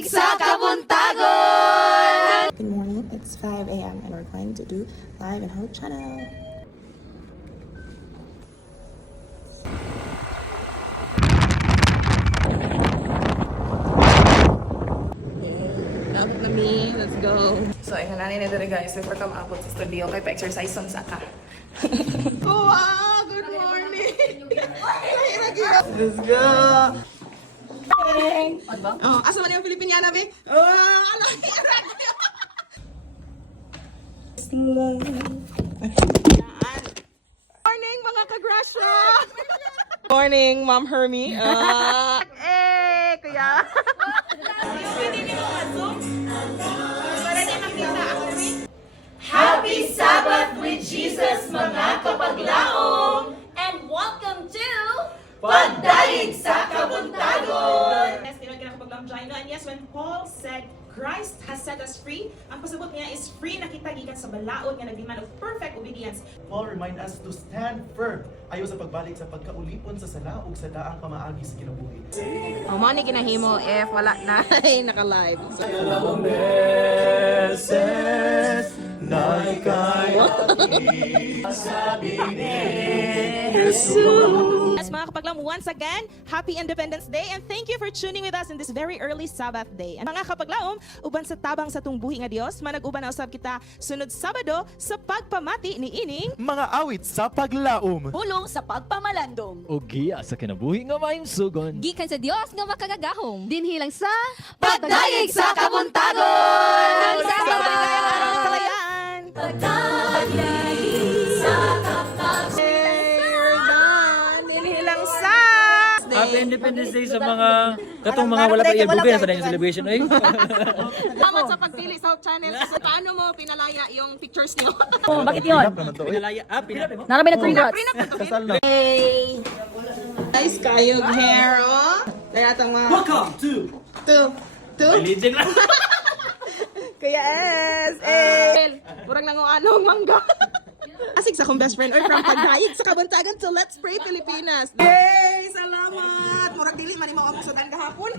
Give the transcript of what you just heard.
Pagdaig sa Kabuntagon! Good morning, it's 5 a.m. and we're going to do live in Hope Channel. Abot na mi, let's go. So, ay hananin na dere guys, before ka maabot sa studio, kay pa-exercise son sa ka. Wow, good morning! Let's go! Oh, asa man yung Filipiniana, Vic? Oh, ano Morning, mga kagrasya! Morning, Ma'am Hermie. Kuya. Happy Sabbath with Jesus, mga kapaglaong! And welcome to Pagdaig sa Kabuntagon! Yes, tinawag ka na kapag-lamjay. And yes, when Paul said, Christ has set us free, ang pasabot niya is free na kita gikan sa balaod nga nagdemand of perfect obedience. Paul remind us to stand firm ayo sa pagbalik sa pagkaulipon sa sala ug sa daang pamaagi sa kinabuhi. Oh, money kinahimo if wala na naka-live. So, Yes, mga kapaglam, once again, happy Independence Day and thank you for tuning with us in this very early Sabbath day. And mga kapaglaom, uban sa tabang sa tung buhi nga Dios, manag-uban na usab kita sunod Sabado sa pagpamati ni ining Mga awit sa paglaom. Pulong sa pagpamalandong. O giya sa kinabuhi nga maayong sugon. Gikan sa Dios nga makagagahom. Dinhilang sa Pagdaig sa Kabuntagon! sa araw ng kalayaan. Dinihilang sa Happy Independence Day sa mga katong mga wala pa ibugan sa dayong celebration oy. Salamat sa pagpili sa Hope Channel. So, paano mo pinalaya yung pictures niyo? bakit yun? Pinalaya pinalaya mo. Narami na congrats. Kasal na. guys, kayog hair, oh. Kaya itong mga... Welcome to Legend lang. Kuya S! Burang nanguanong mangga. Asik sa akong best friend or from Pagdaig sa Kabuntagan to Let's Pray Pilipinas. Yay! Salamat! Murag dili man mo ang sudan kahapon.